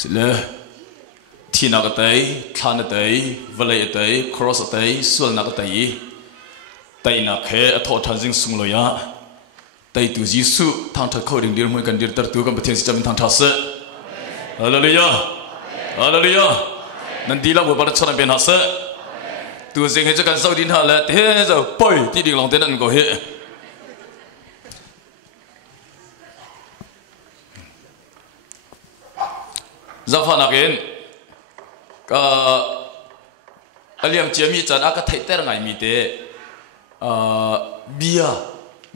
สิเลที่นักเตยคลานเตยวลัยเตยครอสเตยส่วนนักเตยเตยนักเฮอทอทันจิงสุงลอยะเตยตุจิสุทางทัดเข้าดิ่งเดียร์มวยกันเดียร์ตัดตัวกันประเทศจะเป็นทางทัศน์ฮาเลลูยาฮาเลลูยานั่นดีแล้วว่าประชาชนเป็นทัศน์ตัวสิ่งที่จะกันสู้ดินหาและเฮ้จะปล่อยที่ดิ่งลงเต้นนั่นก็เฮจะฟังนักเองก็เรียมเจียมีจันอากาศไทยแต่ไงมีเตเบีย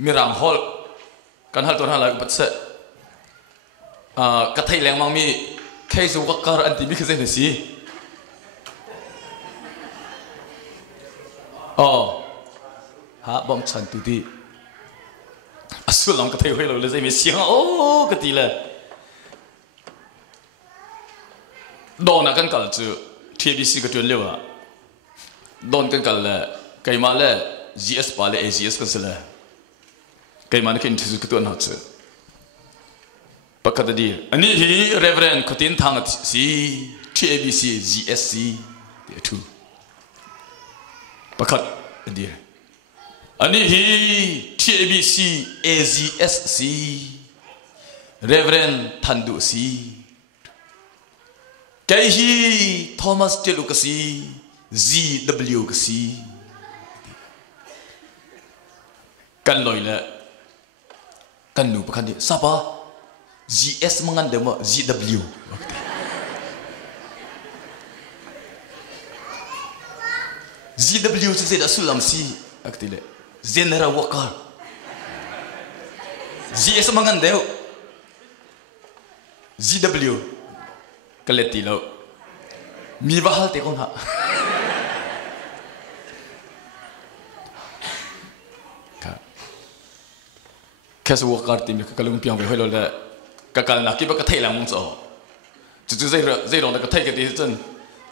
มีรังฮอลกันฮัลตัวนั้นอะไรก็เสะกระไทยแรงมังมีแค่สุกการอันที่มีคือเส้นสีฮะบอมชันตุดีสุดลองกระไทยให้เราเลยใช่ไหมเสียงโอ้กระตีเลยโดนกันกันจูทีบีซีก็จวนเลี้ยวโดนกันกันเลยไกมาเลย GS ปาเลย AGS กันสิเลยไกมาเนี่ยคิดถึงตัวนั้นจูปกติดีอันนี้ที่ Reverend เขาตินทางสี TABC GSC เดี๋ยวทูปกติดีอันนี้ที่ TABC AGSC Reverend ทันดุสีแกฮีทอมัสเจลูกสี ZW กสีกันลอยละกันหนูประคันดีซาบะ GS มังงันเดม ZW ZW จะเสด็จสุลัมซีอักติเลเจเนอเรลวอคาร์ GS มังงันเดม ZWกเลติโลมีบ้าฮัลเตะคนฮะแค่สวอการทีมก็กำลังเพียงไปให้เราเลยก็การนักกีฬากระเทยแรงมุ่งจ่อจู่ๆใจร้อนกระเทยกันดีจน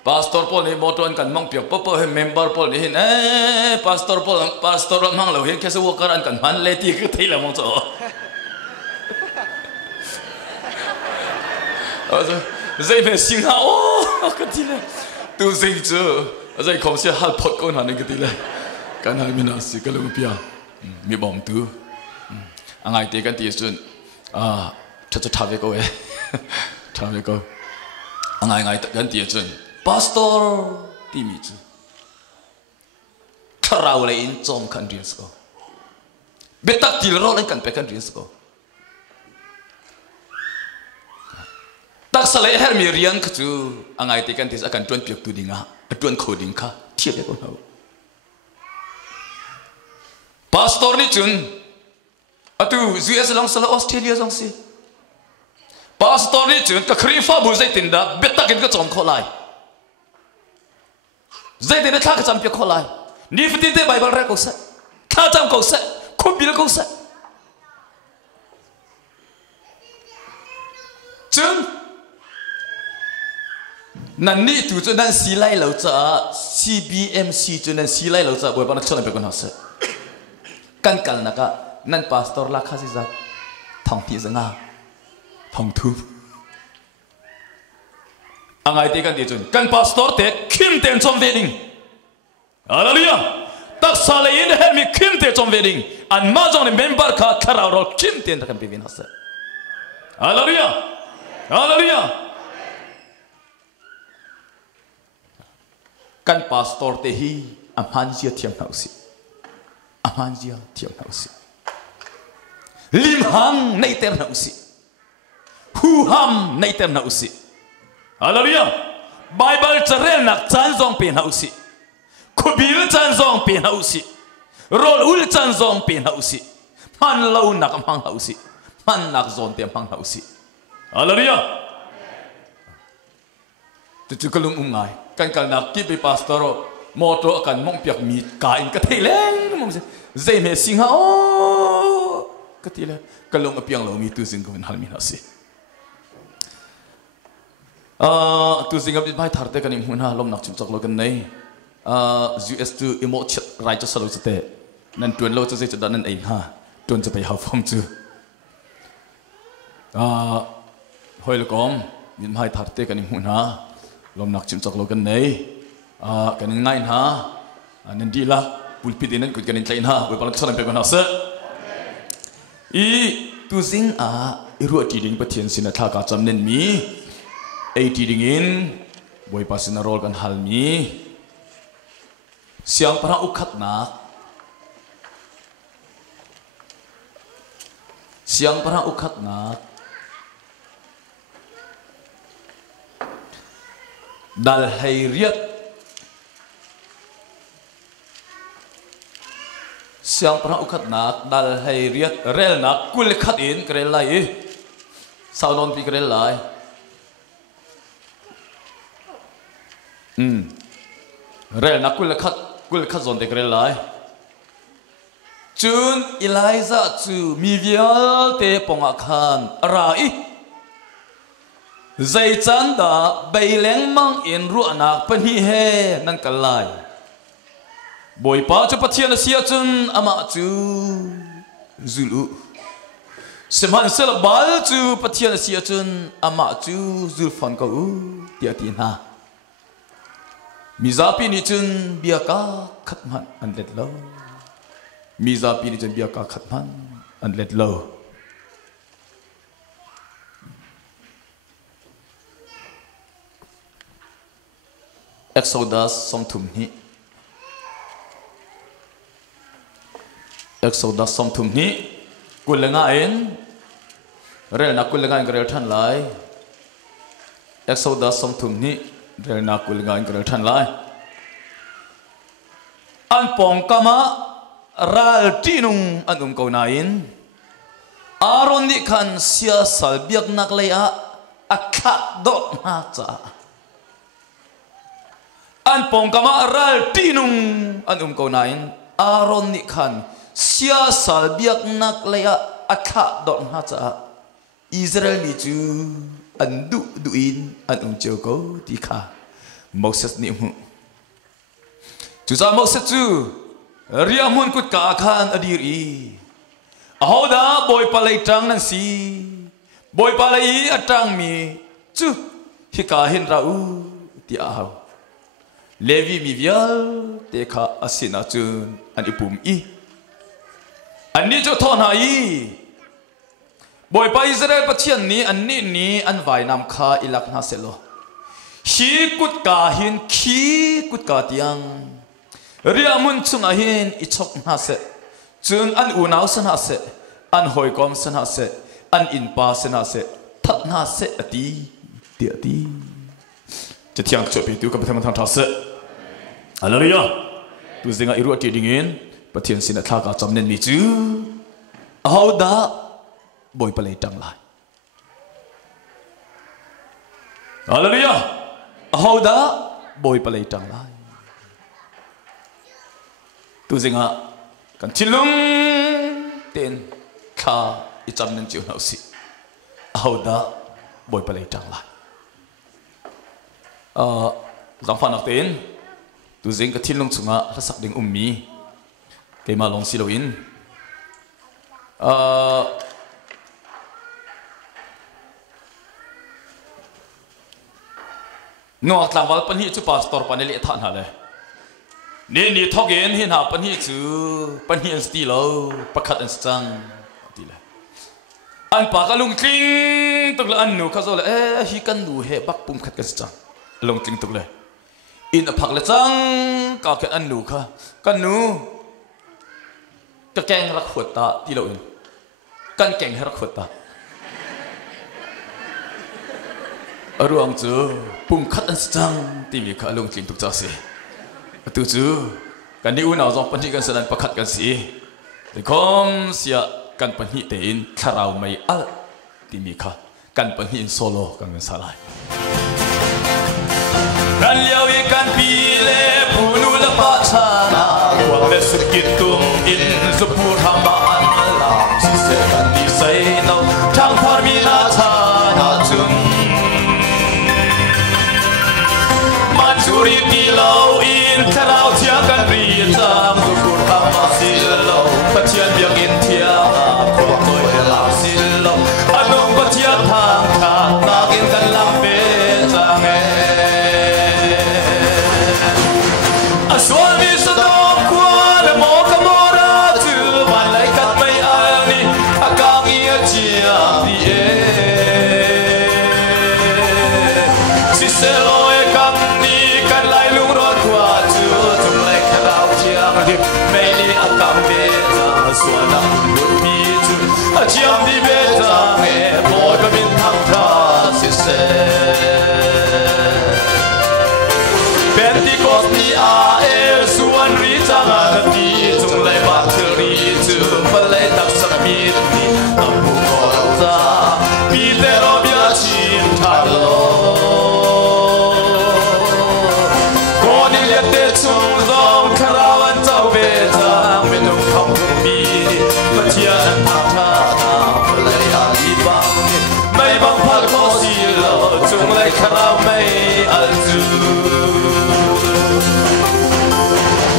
พาสตอร์พอลนี่มอตัวกันมั่งเปียกปุ๊บให้เมมเบอร์พอลนี่เห็นพาสตอร์มั่งเราเห็นแค่สวอการอันกันมันเลตีกระเทยแรงมุ่งจ่อใจไม่สิงห์โอ้ก็ดีเลยตัวจริงจ้ะใจของเสียหัลพอดก้อนหันก็ดีเลยการหันมีนาสิก็เลยมีมีบอมตัวอังไงเตะกันตีจนถ้าจะทำยังไงทำยังไงอังไงกันตีจนพาสตอร์ที่มีจ้ะคราวเลยอินจอมกันเรียนสกอเบตักตีเราเลยกันไปกันเรียนสกอตักสลายเฮร์มีเรียนก็จูอังไงที่กันที่อาการจวนเปียกตัวดิ่งจวนโคดิ่งค่ะเทียบกันเอาพาสตอร์นี่จุนอะตูยูเอสลองสละออสเตรเลียลองสิพาสตอร์นี่จุนก็ครีฟ้าบุษย์ตินดาเบตักินก็จอมโคไลใจตินข้าก็จำเปียกโคไลนี่ฟิตินเตไบเบิลเรกก็เสข้าจำก็เสคุบิลก็เสจุนนั่นนี่ตัวจนั้นสีไล่เราจะ CBMC จนั้นสีไล่เราจะบ่อยปนักชนเป็นคนหาเสกันกันนักนั่นพาสตอร์ลักข้าศึกทองที่จะงาทองทูอังไงที่กันที่จนกันพาสตอร์เตะคิมเตนจอมเวดิงอะไรเนี่ยตักสาเลยอินเฮมีคิมเตนจอมเวดิงอันมาจงในเมมเบอร์ข้าคาราวร์คิมเตนตะกันเป็นวินาศอะไรเนี่ยอะไรเนี่ยกันพาสตอร์เตฮีอามันเจียเทียมหน้าสิอามันเจียเทียมหน้าสิลิมฮังในเต็มหน้าสิฮูฮัมในเต็มหน้าสิอะไรเนี่ยไบเบิลจะเรียนนักจันทร์จงเป็นหน้าสิคุบิลจันทร์จงเป็นหน้าสิโรลอุลจันทร์จงเป็นหน้าสิมันเล่านักมังหน้าสิมันนักจนเต็มมังหน้าสิอะไรเนี่ยจู่ๆก็ลุงไงกันนักกีฬาพาสตอร์มอตัวกันมองเปียกมีกายก็เทเลงมองสิใจเมสิงห์โอ้ก็เทเลก็ลงเปียงเรามีตัวสิ่งก็เป็นฮัลมินาสิตัวสิ่งก็เป็นไม่ถาดแต่กันอิ่มหุ่นฮะลมหนักจุดจอกเรากันในUS ตัวอิโมชั่นไรจะสรุปสเตะนั่นตัวเราจะเจอดันนั่นเองฮะตัวจะไปหาฟอมจูหอยลูกอม min mai thar te kan mun ha lom nak chim chak lo kan nei kan ngai ha nan di la pulpit in kut kan in tlain ha we palang chon pe kan ha se i tu sing i ru ti ding pathian sin tha ka cham nen mi ei ti ding in boy pasin rol kan hal mi siang para ukhat nak siang para ukhat nak dal hayriat siang para ukhat nak dal hayriat rel nak kul khat in krel lai saunon pi krel lai rel nak kul khat zon te krel lai chun Eliza chu mi vial te ponga khan rai zai chan da beileng mang in ru anak pani he nan kalai boy pa chu pathian sia chun ama chu zulu seman sel bal chu pathian sia chun ama chu zulfan ko tia tin ha mizapi ni chun biaka khatman an let lo mizapi ni chun biaka khatman an let lo Exodus som thum hi Exodus som thum hi kulenga en rel na kulenga en grel than lai Exodus som thum hi rel na kulenga en grel than lai an pong kama ral tinung an ko nain Aaron ni khan sia salbiak nak leya akha do na cha an pong kama ral tinung an ko nain Aaron ni khan sia salbiak nak leya akha do na cha Israel ni chu an du in an cheu ko ti kha Moses ni mu chu sa Moses chu riamun kut ka khan adiri ahoda boy palai tang nan si boy palai atang mi chu hika hin ra u ti ahaw Levi mi vial te kha asina chun an ipum i ani cho thon ha i boy pa Israel pathian ni an ni an vai nam kha ilak na selo hi kut ka hin khi kut ka tiang riamun chunga hin ichok na se chun an unau san ha se an hoi kom san ha se an in pa san ha se that na se ati ti atiจะเที่ยงจบไปดูกับพระธรรมทางทศฮาเลลูยาตัวสิ่งอิรุอัติดิ่งอินประเทศสินทากาจำเนินมีจูเอาดาบอยไปเลยจังไรฮาเลลูยาเอาดาบอยไปเลยจังไรตัวสิ่งกันทิลุงเต็นข้าอิจำเนินจิวนาสิเอาดาบอยไปเลยจังไรหลังฟันนักเต้นตัวเองก็ทิ้งลงสุงะและสักดิ่งมีเกี่ยมาลงสิโลอินนอกจากว่าปัญหาจุดพาสตอร์ปัญหาเละท่านอะไรนี่ทอกเองเห็นหาปัญหาจุดปัญหาสติโลประคัดอันสังดีเลยอันปากลุงทิ้งตุกละอันหนูเขาจะเลยฮิกันดูเหบักปุ่มขัดกันสังลงจริงตุกเลยอินผักเลยจังก็แค่อันหนูค่ะกันหนูก็แกงรักขวดตาที่เราอินกันแกงให้รักขวดตาอารมณ์จูปุ่มขัดอันจังที่มีข้าลงจริงตุกจ้าสิตัวจูกันนี่อุ่นเอาจงปัญหากันแสดงประคัดกันสิแต่คมเสียกันปัญหาเตียนคาราวไม่อัลที่มีข้ากันปัญหาโซโล่กันเป็นสลายกันเลี้ยวอีกันปีเล่ปูนุลปะชานาวังเลสุกิตุงอินสุภูธรรมะอันลาสิเสกันดีไซโนทางพามีนาชานาจุงมันสุริตีเหลาอินคาราวเทียกันรีจามสุภูธรรมะสิโลปะเทียนเบียงอินเทียโคตรลาสิโลอนุปะเทียนทางขาตากินกันลำเบ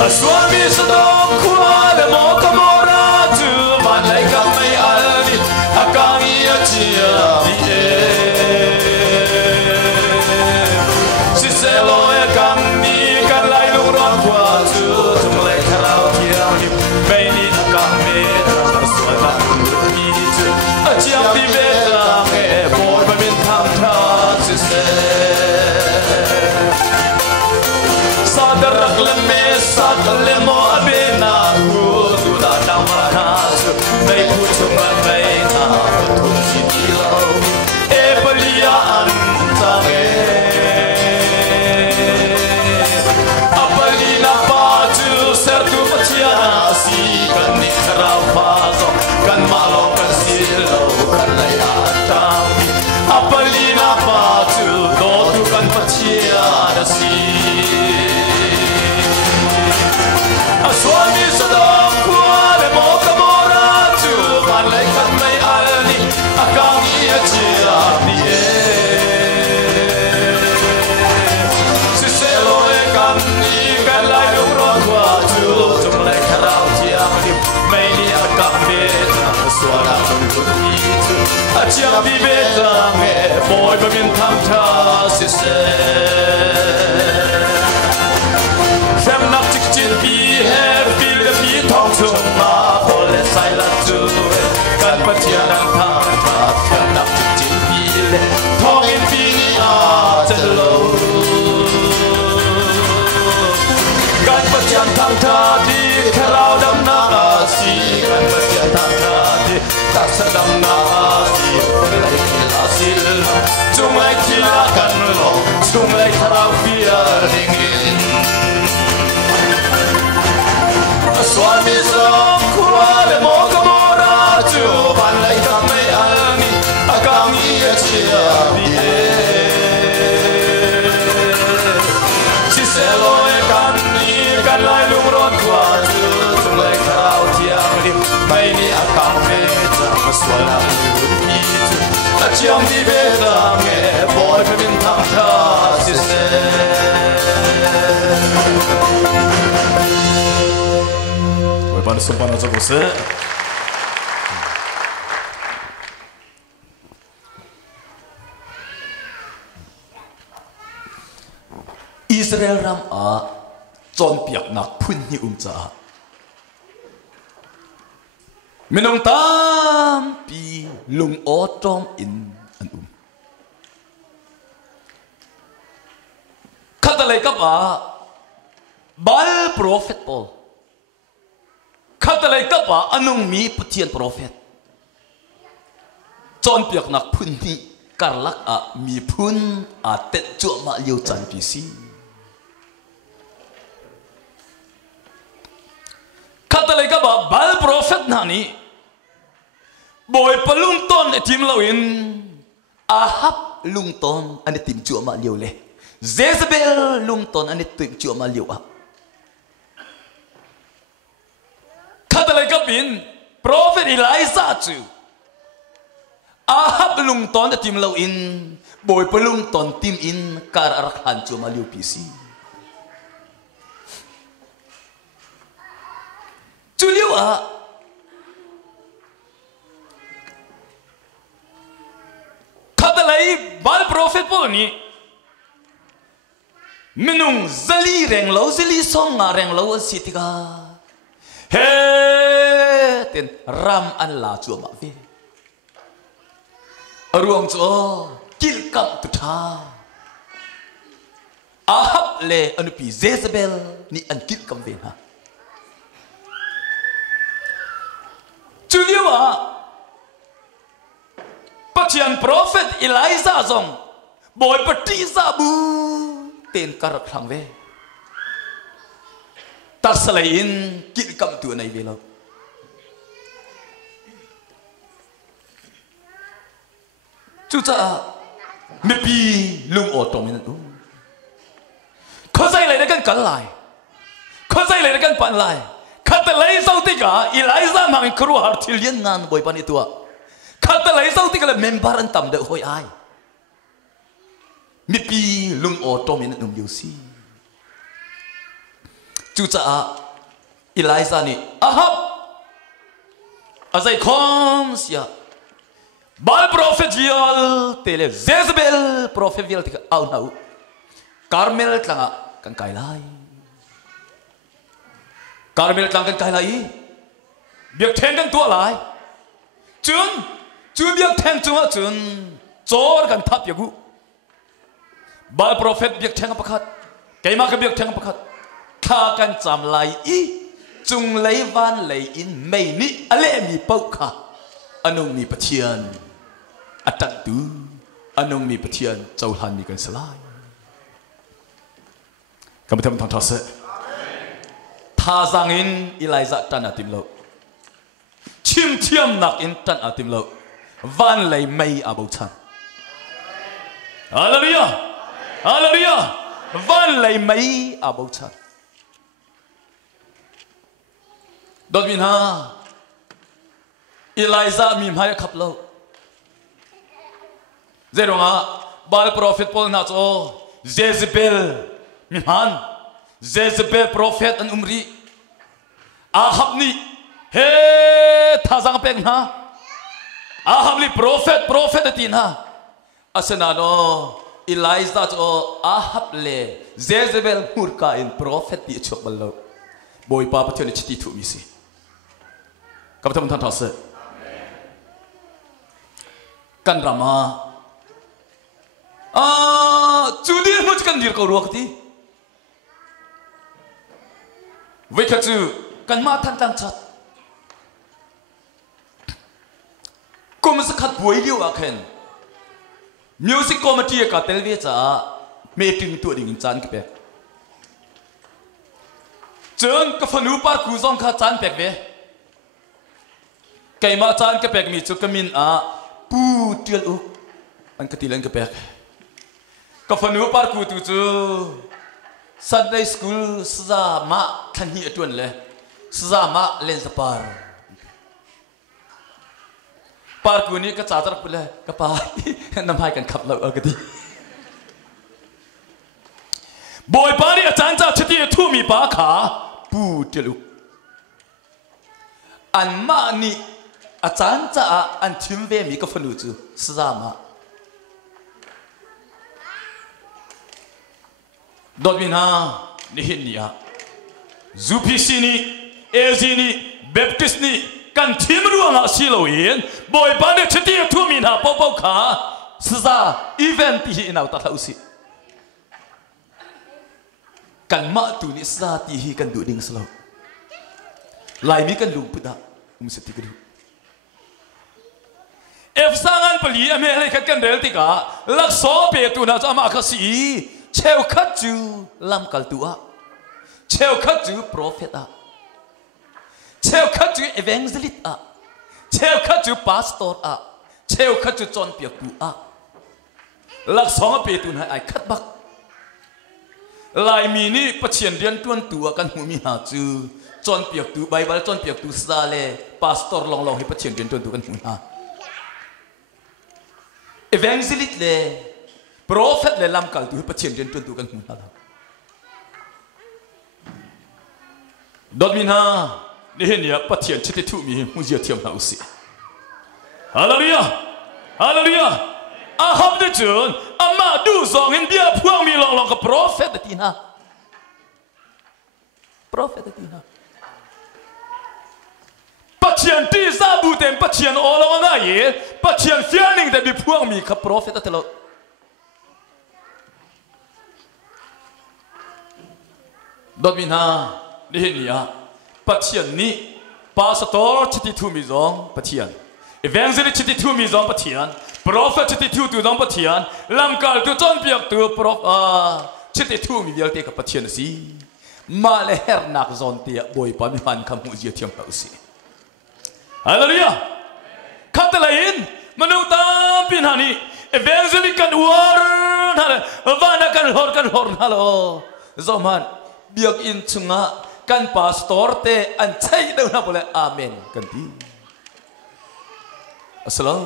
Swami Sodom Kuala Mokamora to Malaika May Alni Akami Achia Siselo Kami Kalai Luron Kwatu to Malaika Rauti Baini Akami Swata Mitu Achia Bibeta Boy Babin Tamta Sadarak leme sakalemo abena kudu da damanas may putungan may na tusi ilaw e balian tange apalina paju sertu paciana si kan nikravazo kan malo kan silo kan layatang apalina paju dotu kan paciana si Swami Sodom Kuala Mokamora to Malaika May Alni Akami Achia Siselo Ekani Kalai Luron Kwatu to Malaika Rauti Maini Akami Swara Lumitu Achia Bibeta Boy Babin Tamta Sise Femnak Tikchin Bi Feel the beat talk to my Pole silent to Kan Patiana Panta Femnak Tikchin Bi Talking Bini Atelo Kan Patian Tanta Di Karau Dam Nasi Kan Patian Tanta Di Taksadam Nasi Pulai Kilasil Tungai Kilakan Lo Tungai Karau Biar Dingin Swami Sodom Kuala Mokamora to Malaika May Alni Akami Achia Siselo Ekani Kalai Luron Kwatu to Malaika Rauti Maini Akami Swala Lumitu Achiam Bibeta Boy Babin Tamta Sise Pada sopan aja bos. Israel ram a chon piak nak phun ni cha. Minong tam pi lung o tom in an Katalay ka pa Baal prophet po. Katalay ka pa anong mi putian prophet. Chon piak nak phun ni karlak a mi phun a tet chu ma liu chan pi si. Katalay ka ba Baal prophet na ni boy palungton etim lawin Ahab lungton ani tim chu ma liu le. Jezebel lungton ani tim chu ma liu a. Katalay ka bin prophet Elijah chu Ahab lungton etim lawin boy palungton tim in kar arakhan chu ma liu pi si. Chuliu a Katalay Baal prophet po ni minung zali reng lo zali song nga reng lo sitika he ten ram an la chu ma ve aruang cho kil kam tu tha Ahab le anu pi Jezebel ni an kil kam ve ha Chuliwa Pachian prophet Elijah zong boy pati sabu ten karak khang ve tak salain kil kam tu nai ve lo chu cha me pi lung o tong in tu kho sai lai kan kan lai kho sai lai kan pan lai Katalay sautika Elijah mang kru har thilian nan boy pan itua Katalay sautika le member an tam de hoi ai mi pi lung o tom in num yusi จูจ่าอิไลซานี่อาฮับอาศัยคอมเสียบาลโปรเฟตวิลเตเลเซซเบลโปรเฟตวิลที่เอาหน้าคาร์เมลตั้งกันไกลไลคาร์เมลตั้งกันไกลไลเบียกแทงกันตัวไลจุนเบียกแทงจัวจุนโจรกันทับยากูบาลโปรเฟตเบียกแทงประคัดไกมากันเบียกแทงประคัดข้ากันจำไลจุงไลวันไลอินไม่นี่อะไรมีเป้าค่ะอันนงมีปะเทียนอัตัดดูอันนงมีปะเทียนเจ้าหันมีกันสลายกำลังทำทอสท่าสังอินอิไลซัตันอาติมโลชิมเทียมนักอินตันอาติมโลวันไลไม่อาบุชันฮาเลลูยาฮาเลลูยาวันไลไม่อาบุชันดอดมินฮาอิไลซามีมายขับโลเจรงาบาลโปรเฟตพอลนาโจเจซเบลมีมันเจซเบลโปรเฟตอันอุมรีอาฮับนี่เฮ้ท่าสังเป็กนะอาฮับนี่โปรเฟตตีนะอาสนาโนอิไลซาโจอาฮับเลเจซเบลมูร์กาอินโปรเฟตตีชกบัลโลบอยป้าปะเทนชิติทุมิสิกับท่านทอสกันรามาจูดีมุจกันดีร์กรัวกตีเวกจูกันมาทันตั้งชัดก็มันสักขัดบวยเดียวอ่ะเคนมิวสิกคอมเมดี้กับเทเลวิจ้าเมติงตัวดิ่งจานกับเบเจิงกับฟนูปาร์คูซองข้าจานเป็กเวไก่มาจานกับเป็กมีจุกมินปูเตียลูอันกติลันกับเป็กกับฟนูปาร์คูตูจูสันเดย์สคูลสซามาทันฮีอตวนเลยสซามาเลนสปาร์ปาร์คูนี่ก็จ่าจับไปเลยกับปาน้ำให้กันขับเรากติบอยปานี่อาจารย์จ่าชิดที่ทุ่มีปาขาปูเตลุอันมานี่อาจารย์จ่าอันทิมเวมีก็ฟนูจูสซามาดอดมินานี่เห็นนี่ซูพิซินีเอซินีเบปติสนีกันทิมรู้งาสิโลเอ็นบอยปานี่ชิดที่ทุ่มีนาปอขาสซาอีเวนต์ที่อินเอาตัดเอาสิกันมาตุนิสาติฮีกันดูดิ่งสลาวลายมีกันลุงพุดามุสติกดูเอฟสังอันปลีอเมริกันเดลติกาลักโซเปตุนาจามาคสีเชลคัดจูลำกัลตัวเชลคัดจูโปรเฟตเชลคัดจูเอเวนเจลิตเชลคัดจูพาสตอร์เชลคัดจูจอนเปียกูลักโซเปตุนาไอคัดบักลายมีนี่ประเชียนเรียนต้นตัวกันหูมีหาจูจอนเปียกตูไบเบิลจอนเปียกตูซาเลพาสตอร์ลองให้ประเชียนเรียนต้นตัวกันหูหาเอเวนเจลิตเลโปรเฟตเลลำกัลตูให้ประเชียนเรียนต้นตัวกันหูหาดอดมินานี่เห็นเนี่ยประเชียนชิดที่ทุมีมุจยเทียมนาอุสิฮาเลลูยาฮาเลลูยาอาฮับเดจนอามาดูสองเห็นเบียพวกมีลองกับโปรเฟตตีนะโปรเฟตตีนะปัจเจียนที่ซาบูเต็มปัจเจียนโอลองง่ายปัจเจียนเฟียนิงแต่มีพวกมีกับโปรเฟตตลอดดอดมินานี่เห็นเนี่ยปัจเจียนนี้พาสตอร์ชิติทูมีสองปัจเจียนเอเวนเจลิชิติทูมีสองปัจเจียนโปรเฟตชิติทูตัวน้องปัจเจียนลำกัลตัวจอนเปียกตัวโปรชิติทูมีเดียร์เตกับปัจเจียนสิมาเลเฮร์นักจอนเตียบอยปามิฮันคำมุจิเทียมเราสิฮาเลลูยาขัดเลยอินมนุษย์ตามพินานีเอเวนเจลิกันวาร์นั่นวานักันฮอร์ฮัลโหลจอมันเบียกอินชุงะกันพาสตอร์เตอันใช่เดินนับเลยอาเมนกันทีอัสลาม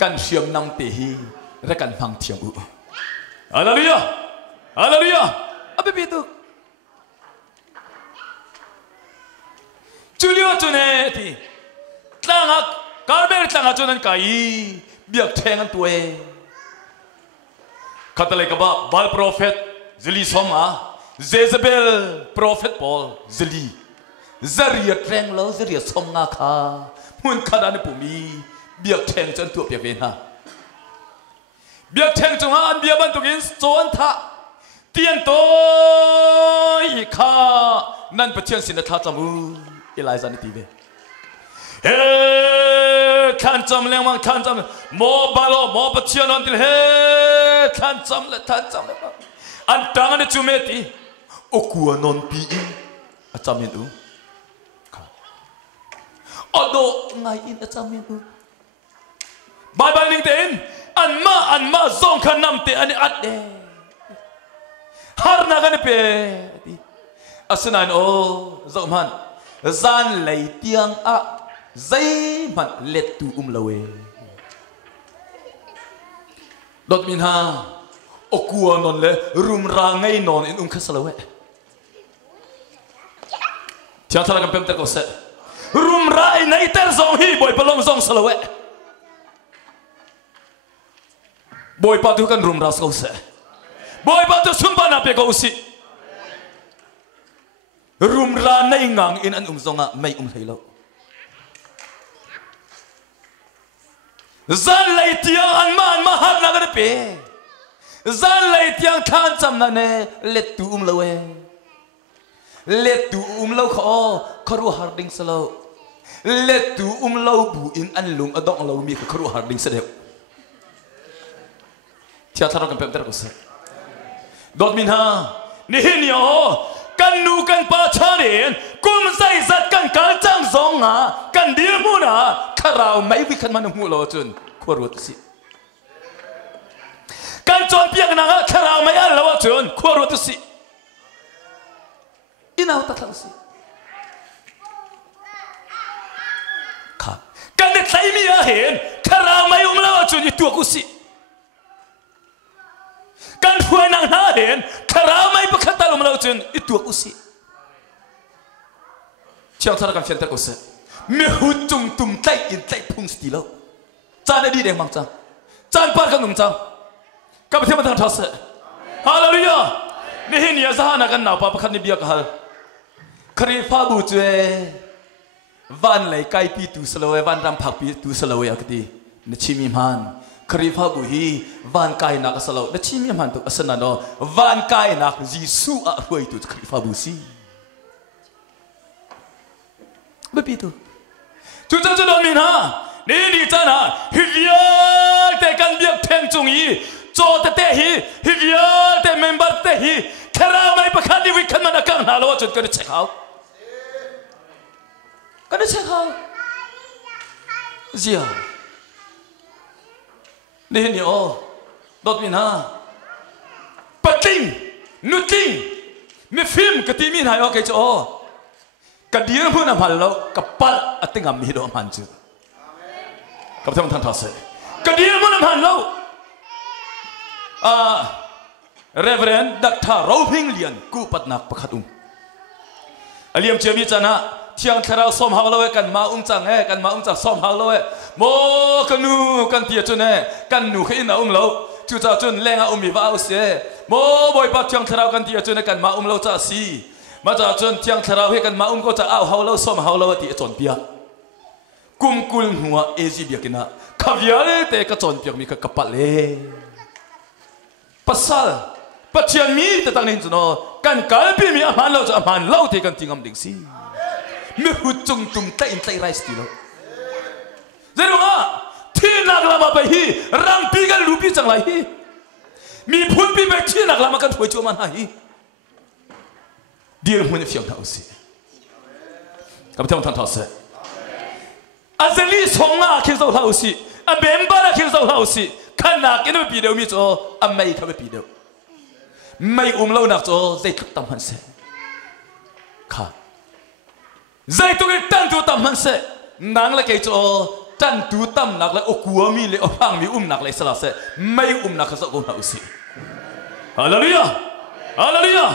กันเชื่อมนำเตหีและกันฟังเทียมอุฮาเลลูยาฮาเลลูยาอับบิตุ ว่าจุนเอที่ตั้งการเบลตั้งจุนันไก่เบียกแทงกันตัวเองขัดเลยกับว่าบาลโปรเฟตซิลีสมาเจซเบลโปรเฟตพอลซิลีซาริยแทงแล้วซาริยสมงาคามันขนาดนี้ปุ่มีเบียกแทงจนตัวเปียกเวนฮะเบียกแทงจงอันเบียบันตุกินโจนท่าเตียนโตอีข้านั่นประเทศสินธาจามูเอไลซานิตีเวเฮ้ขันจำเลี้ยงมันขันจำโมบาโลโมประเทศนั่นติเฮ้ขันจำเลยขันจำเลยอันตั้งอันจุเมติโอกัวนนปีอาจารย์มินูอโดไงอินอาจารย์มินูบายบายนิ่งเต็นอันมาส่งขันนำเตอันนี้อัดเดฮาร์นักันเปดีอาสนันโอจอมันจานเลยเตียงอะใจมันเล็ดตูเลวดอดมินฮาโอกัวนนเลยรุมรางไงนอนอินขสเลวที่อันทรากันเป็นแต่ก็เสรุมรางในเตอร์ซองฮีบอยปลอมซองสเลวบอยปาตุกันรุมรางเขาเสบอยปาตุสุนปานาเปก็อุสิรุมรางในงังอินอันซองอะไม่เลยแล้วจันเลยเตียงอันมาหานักเรเปจันเลยเตียงขันจำนั่นเองเล็ดตูเลวเล็ดตูเลวเขารู้ฮาร์ดิงสโลเล็ดตูเลวบูอินอันลุงอดองเลวมีเขารู้ฮาร์ดิงเสด็จที่อาทารกันเป็นแต่ก็เสดอดมินฮานี่เห็นยอกันนูกันปาชาเรียนกุมใจสัตกันการจ้างสองหากันเดียมูนะข้าเราไม่วิคันมันหัวเราจนขวรวสิกันจนเปียกนะข้าเราไม่อันเราจนขวรวสิอินาตัดเราสิครับกันเด็กใส่มีอาเห็นข้าเราไม่เราจนอีตัวกุสิกันหัวนางหาเห็นข้าเราไม่ประคัตตาลเราจนอีตัวกุสิเชื่อทาร์กันเฟียนตะกุสิมีหุ่นจุงตุ่มใจอินใจพุ่งสติโลจานดีเด้งมังจังจานปาร์กันนุ่งจังกับเทมันทางทัศน์ฮาเลลูยานี่เห็นยาซานักันหนาวปะคันนิบิยกฮัลครีฟ้าบูจเววันไหลไกปีตูสโลเววันรำผักปีตูสโลเวอักดีนชิมิมันครีฟ้าบูฮีวันไกนักสโลนชิมิมันตุอสนันโนวันไกนักยิสุอาหวยตุครีฟ้าบูซีbegitu tujuan tujuan mina ni di sana hivyal te kan biak theng chungi cho te te hivyal te member te hi karamai pakhan ni wikan mana kang halo chut kan check out zia ni o dot mina pating nuting mi film katimi hai o kai choกันเดียร์พูดน้ำพันแล้วกับปัลอัติงามีดอมันจูกับท่านท่านทัศน์กันเดียร์พูดน้ำพันแล้วเรเวอเรนด์ดักทาเราพิงเลียนกูปัดนักประคัตุงอเลียมเจมิจานะเที่ยงคาราส้มฮาวโลเอกันมาจังกันมาจังส้มฮาวโลเอโมกันนูกันเตียจุนกันนูขึ้นเอาเราจู่จ้าจุนแรงเอามีว่าเอาเสียโมบอยปัดเที่ยงคารากันเตียจุนกันมาเราจ้าสีมาจากจนเที่ยงทาราเฮกันมาก็จะเอาเฮาเราซ้อมเฮาเราที่จนเปียกุมกุลหัวเอจีเบียกินะขบยาเลยแต่ก็จนเปียกมีก็กระปัดเลยปัสสาวะปัจจัยมีแต่ตั้งนี้จุนกันกลปีมีอาหารเราจะอาหารเราที่กันทิ้งอันดิ่งสิมีหุ่นจุงตุ่มเตอินเตไรสติโลเจ้าว่าที่นักลามาไปฮีรังปีกันรูปีจังไรฮีมีพุ่นปีไปที่นักลามากันถวยโจมันฮีเดียร์มันเฟียงท่าอุสิกับท่านทัศน์อาเซลีส่งมาคิดว่าท่าอุสิอาเบมบาร์คิดว่าท่าอุสิขันนักยังไม่ปีเดียวมีโจอาไม่เขาไม่ปีเดียวไม่เราหนักโจใจทุกตำมันเสค่ะใจทุกตั้งตัวตำมันเสนังละเกโจตั้งตัวตำหนักเลยโอ้กัวมีเลยโอ้พังมีหนักเลยสละเสไม่หนักเขาสักคนท่าอุสิฮาเลลูยาฮาเลลูยา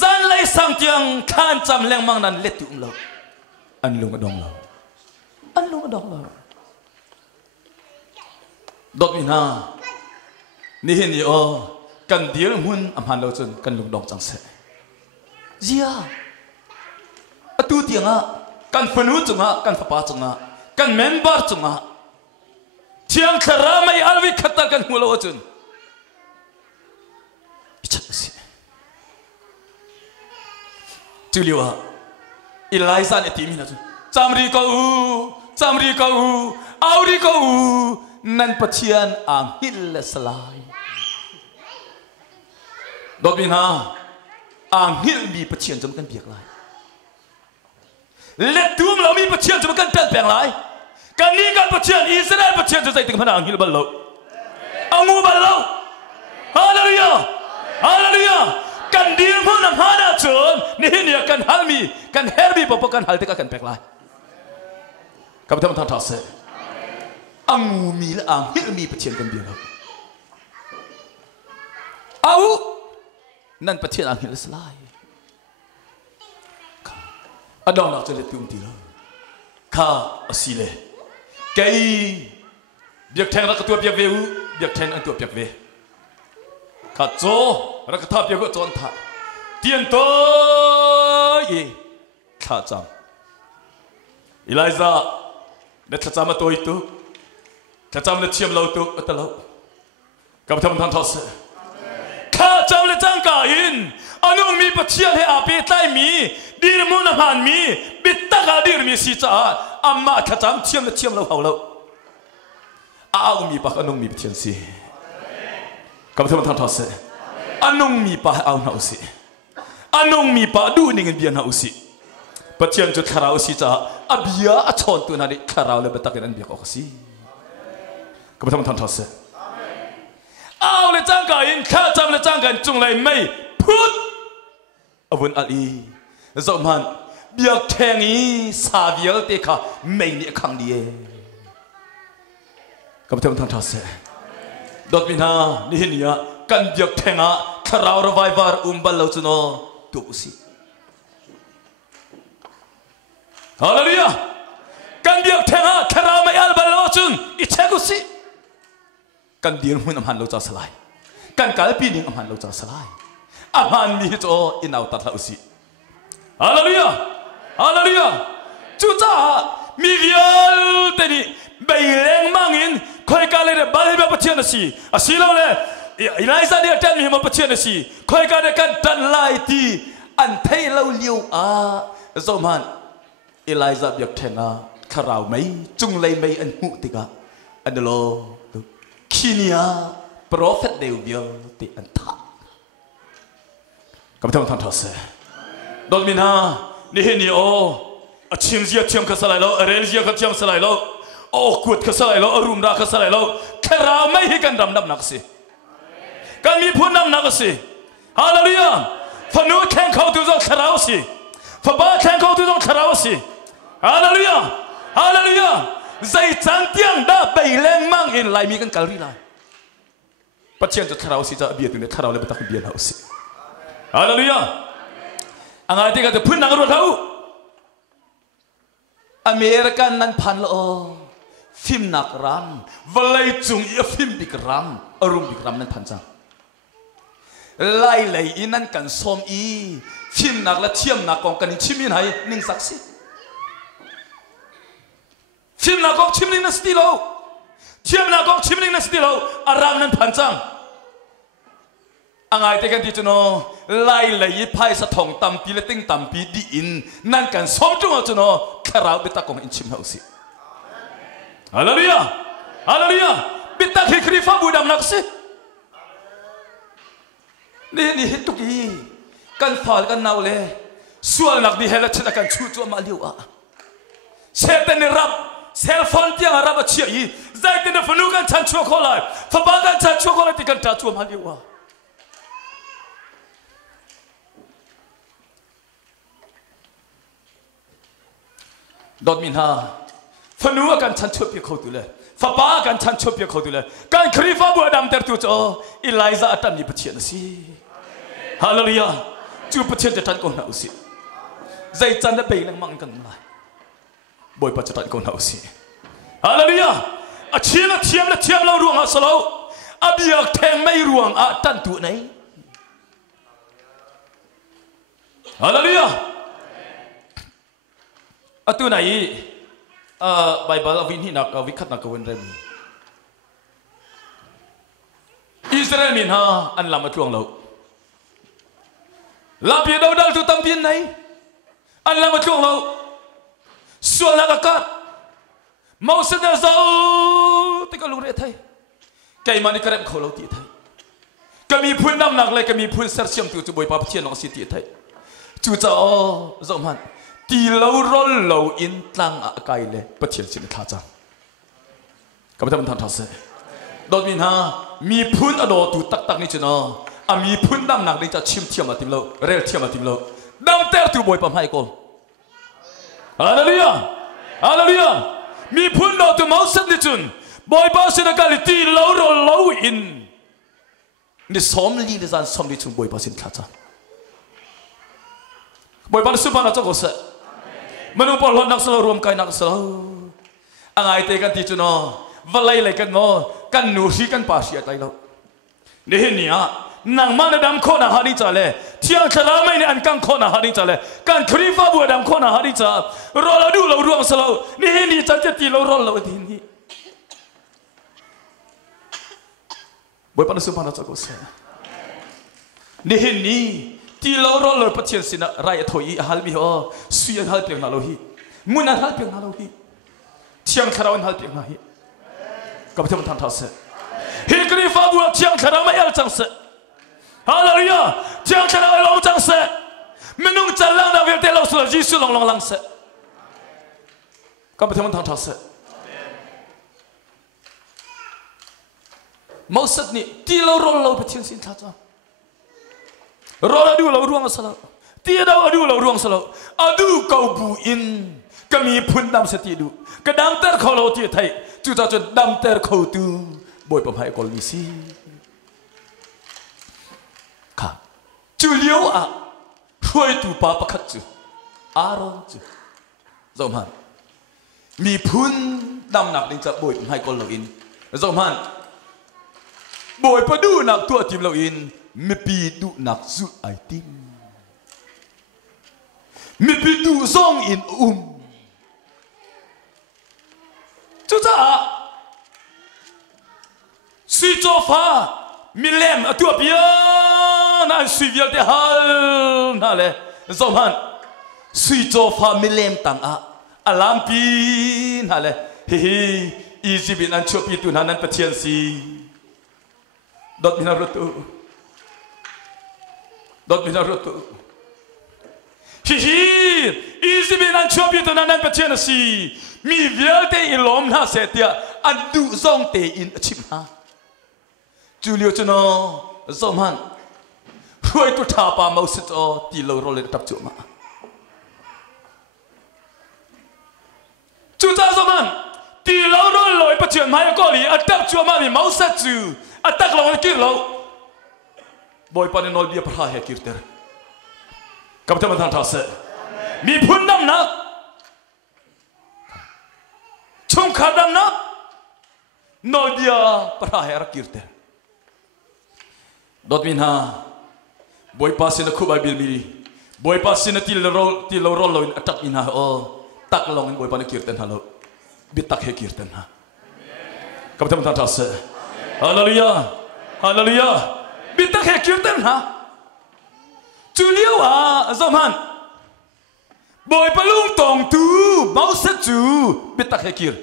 จันเลยสังเจียงข้านจำแรงมังนั้นเล็ดตุ้มเราอันลุงกระดองเราอันลุงกระดองเราดอกมินานี่เห็นนี่อ๋อกันเดียวหุ่นอำหันเราจนกันลุงดองจังเสเจียตู้เตียงอ่ะกันฝนุจุงอ่ะกันฝาปาจุงอ่ะกันเมมเบอร์จุงอ่ะเที่ยงคราไม่อาวิขัดตากันหัวเราจนอิจฉาสิจุลิวะอิไลซานเอติมินะจุจำรีก็เอารีก็นั่นปัจเจียนอ่างหิลสลายดอกบินาอ่างหิลมีปัจเจียนจำกันเบียกลายเล็ดตัวเรามีปัจเจียนจำกันเปลี่ยนแปลงลายกันนี้กันปัจเจียนอิสราเอลปัจเจียนจะใส่ถึงพนังหิลบัลโลอางูบัลโลฮาเลลูยาฮาเลลูยากันดีพวกนั้นหาได้จนนี่เนี่ยกันฮัลมีกันเฮร์บีปกันฮัลติกันแปลงลายกับท่านท่านทัศน์อางูมีและอ่างหิลมีปัจเจียนกันเบียกเอานั่นปัจเจียนอ่างหิลสลายอดองเราจะเล็ดตุ้มตีเราข้าอสิเลเกยเบียกแทงรักตัวเบียกเววเบียกแทงอันตัวเบียกเวข้าโจรักท่าเบียกก็โจนท่าเตียนโตยีข้าจำอิไลซาเด็ดข้าจำมาตัวอีตุข้าจำเด็ดเชี่ยมเราตุอัตเรากับท่านท่านทศข้าจำเด็ดจังกาอินอันนู้มีปัจเจียนให้อาเปตไลมีดีรมุนผ่านมีบิดตะกาดีรมีสิจ้าอามาขจามเชี่ยมและเชี่ยมเราเขาเราอามีปะอันนู้มีปัจเจียนสิกับท่านท่านทศอันนู้มีปะเอาหน้าอุสิอันนู้มีปะดูนิ่งเบียนหน้าอุสิปัจเจียนจุดคาราอุสิจ้าอาบียาชนตัวนั้นคาราเลยเบตักกันเบียกออกสิกับท่านท่านทศเอาเลยจ้างกันข้าจำเลยจ้างกันจงเลยไม่พูดอวุนอาลีสมันเบียกแทงอีสาเบียลเตค่ะไม่เนี่ยขังดีกับท่านท่านทศดอกบินานี่เนี่ยกันเบียกแทงอ่ะคาราวรวายบาร์บัลเราจุนอตุสิฮาเลลูยากันเบียกแทงอ่ะคาราวไม่อัลบัลเราจุนอิเชกุสิกันเดียนหุ่นอำหันเราจะสลายกันกาลปีนิงอำหันเราจะสลายอำหันมีโจอินเอาตัดเราสิฮาเลลูยาฮาเลลูยาจุจ้ามีเดียลเตนี่ใบแรงมังอินคอยการเลยบาลีแบบปัจเจียนสิอาศิลาเลยอินไลซาเดียจันมีมาปัจเจียนสิคอยการเลยกันดันไลตีอันเทเราเลี้ยวสมันอินไลซาเบียกเทนาคาราวไม่จุงเลยไม่อันหุติกะอันเดโลคีเนียโปรเฟตเดวิลติอันทากับท่านท่านทศดอกมินานี่เห็นนี่โอชิมเจียชิมข้าสลายแล้วเรนเจียข้าชิมสลายแล้วโอ้กุดข้าสลายแล้วอรุมราข้าสลายแล้วคาราวไม่ให้กันดำนักสิกันมีผู้นำนักสิฮาเลลูยาฝนูแข่งเขาดูจงคาราวสิฝบ้าแข่งเขาดูจงคาราวสิฮาเลลูยาฮาเลลูยาใจจังเตียงได้ไปแรงมั่งอินไลมีกันกาลีไลปัจเจียนจะคาราวสิจะเบียดตัวนี้คาราวเลยไปตักเบียดเอาสิฮาเลลูยาอังไงที่ก็จะพื้นนักรบเขาอเมริกันนั้นพันละฟิล์มนักรำวลัยจุงอีฟิล์มบิกรำอารมณ์บิกรำนั้นพันจังไล่เลยอินั่นกันสมอีฟิล์มนักและเทียมนักกองกันชิมินให้นิ่งสักสิฟิล์มนักกองชิมนิ่งนั่นสติโลเทียมนักกองชิมนิ่งนั่นสติโลอารามนั้นพันจังอังไงที่กันที่จุนอไล่เลยพายสะทองตั้มปีและติ้งตั้มปีดีอินนั่นกันสมจุงเอาจุนอคาราวบิตากองอินชิมเฮาสิฮาเลลูยาฮาเลลูยาบิตาคิครีฟ้าบูดำนักสินี่ตุกี้กันฟาลกันนาวเลยส่วนนักดีเฮลัดเชลกันชูจัวมาเลียวเชตเนรับเซลฟอนเตียงรับเชียร์ใจเตนฟนุกันชันชัวโคลายฟบ้ากันชันชัวโคลายที่กันจัดจัวมาเลียวดอดมินฮาฟนูกันชันชัวเปียเขาดูเลยฟบ้ากันชันชัวเปียเขาดูเลยกันครีฟ้าบัวดำเตอร์ตุโจอิไลซาอัตมีปัจเจียนสิฮาเลลูยาฮ chú bắt chân cho trận con nào xí dây chân đã bị năng mang cần lại bồi bắt trận con nào xí hallelujah à chiêm lâu ruộng à salo à biếc thèm mấy ruộng à tan tụ này hallelujah à tu này Bible vin hi nak vi khat nak wen rem Israel min ha an lam atluang lo la pi đâu dal tu tam pin này an lam atluang lo sual nak kat mau se da zau ti ka lu re thai kai mani karem kholo ti thai kami phun nam nak lai kami phun sar siam tu boi pa phien long si ti thai chu cha o zo man ti lâu rol lâu in tlang a kai le pathian sin tha chang ka ba tham thang se dot min ha mi phun ado tu tak tak ni chino a mi phun dam nak ni cha chim thiam atim lo rel thiam atim lo dam ter tu boy pam hai ko hallelujah hallelujah mi phun do tu mau sat ni chun boy ba sin ka li ti lâu rol lâu in ni som li ni zan som ni chun boy ba sin tha chang boy ba su ba na cho ko se manu pol hot nak selo rwam kai nak selo angai te kan ti chuno valai lai kan ngo kan nu si kan pa sia tai lo ni hin nia nang man dam kho na hari cha le thiang thala mai ni an kang kho na hari cha le kan khri fa bu dam kho na hari cha ro la du lo ruang selo ni hin ni chan ti lo ro lo ti ni boy pa su pa na cha ko se ni hin ni ti lo ro lo pathian sina rai thoi hal mi ho suyan hal piang na lo hi mun hal piang na lo hi thiang kharawan hal piang na hi ka ba tham than tha se hi kri fa bu thiang khara ma el chang se hallelujah thiang khara long chang se menung chan lang da ve te lo su ji su long long lang se ka ba tham than tha se mau sat ni ti lo ro lo pathian sin tha cha rola du lo ruang salo tia da adu lo ruang salo adu kau bu in kami phun dam sati du kadam ter kholo ti thai chu cha chu dam ter khou tu boy pam hai kol ni si ka chu liu a khoi tu pa pa khat chu aron chu zo man mi phun dam nak ding cha boy pam hai kol lo in zo man boy pa du nak tu tim lo in mi pi du nak zu ai tim mi pi du zong in chú cha suy cho pha mi lem ở tua bia na suy việc để hal na le zom han suy cho pha mi lem tang a alam pi na le hi hi easy bin an cho pi tu na nan pathian si dot bin rotu dot bin rotu hi hi easy bin an cho pi tu na nan pathian si mi việc te in lom na se tia an du zong te in chim ha Julio chino zom han roi tu tha pa mau sit o ti lo ro le tap chu ma chu cha zom han ti lo ro loi pa chen mai ko li a tap chu ma mi mau sa chu a tak lo ki lo boy pa ne nol bia pra he kirter kam ta man tha se mi phun nam na chung khadam na nol bia pra he ra kirter dot min ha boy pasin khu bai bil mi boy pasin ti lo rol lo atak min ha o tak long boy pan kirtan halo bitak he kirtan ha kam tam ta se hallelujah hallelujah bitak he kirtan ha Julio a zaman boy palung tong tu mau sa chu bitak he kir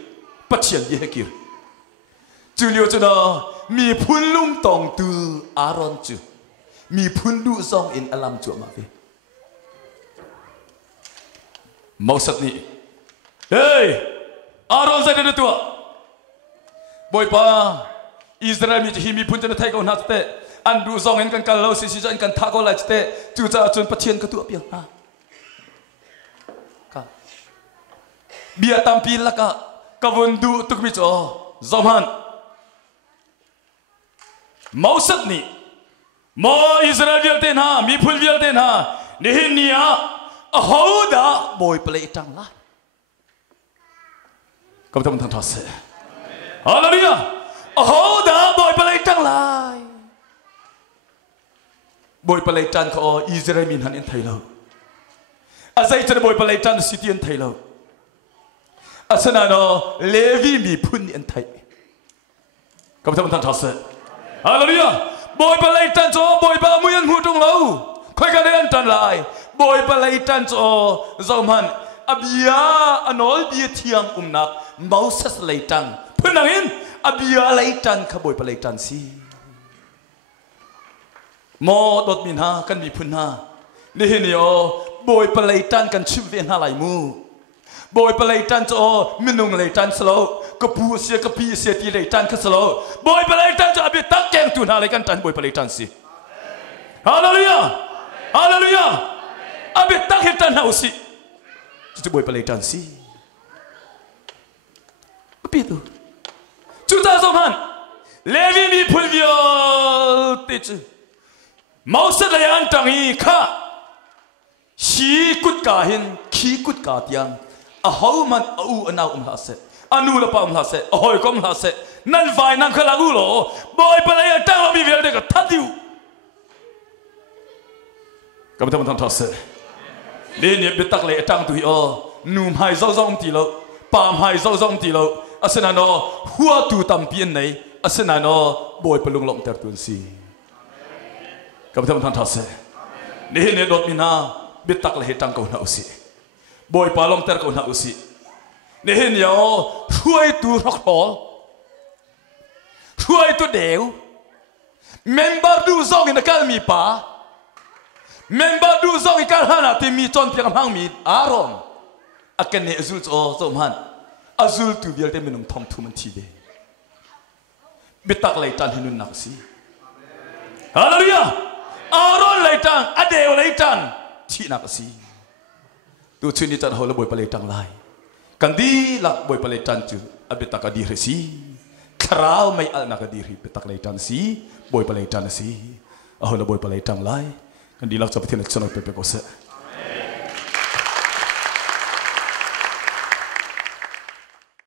pathian ye he kir Julio chu na mi phun lung tong tu aron chu mi phun du zong in alam chu ma ve mau sat ni hey aron za de tu boy pa Israel mi hi mi phun chen thai ko na te an du zong in kan kal lo si si chen kan tha ko la te chu cha chun pathian ka tu pia ha ka bia tam pi la ka vun du tuk mi cho zom han mau sat ni mo Israel vial ten ha mi phul vial ten ha ni hin nia a ho da boy play tang la kom thang thang se hallelujah a ho da boy play tang lai boy play tang ko Israel min han in thai lo a sai chen boy play tang city in thai lo a sana no Levi mi phun in thai kom thang se hallelujah boy balai tan cho boy ba muyan hu tung lo khoi ka den tan lai boy balai tan cho zoman abia anol bia thiang nak Moses lai tan phunangin abia lai tan kha boy balai tan si mo dot min ha kan mi phun ha ni hin yo boy balai tan kan chim ven ha lai mu boy balai tan cho minung lai tan slo ka pu sia ka pi sia ti lai tan ka slo boy balai tan cho abi tak keng tu na lai kan tan boy balai tan si hallelujah hallelujah abi tak hit tan ha usi tu boy balai tan si abi tu chu ta som han Levi mi phul viol ti chu Moses lai an tang hi kha shi kut ka hin khi kut ka tiang a how man u anau la se anu la pa la se a hoi kom la se nan vai nan khala u lo boy palai ta lo bi vel de ka thatdiu kam tham tham se le ne bi tak le tang tu o num hai zo zong ti lo pam hai zo zong ti lo asena no hua tu tam pian nei asena no boy palung lom ter tun si kam tham se ne ne dot mina bi tak le tang ko na usi boy palom ter ko na usi ne hin yo huai tu rok hol huai tu deu member du zong in kal mi pa member du zong in kal hana ti mi chon piang hang mi aron akan ne azul o som han azul tu bial te minum thom thu man thi de bitak lai tan hinun nak si hallelujah aron lai tan adeu lai tan thi nak si tu chuni tan hola boy palai tang lai kan di lak boy palai tan chu abita ka di resi khrau mai al na ka di ri petak lai tan si boy palai tan si hola boy palai tang lai kan di lak cha pathin chonok pe ko se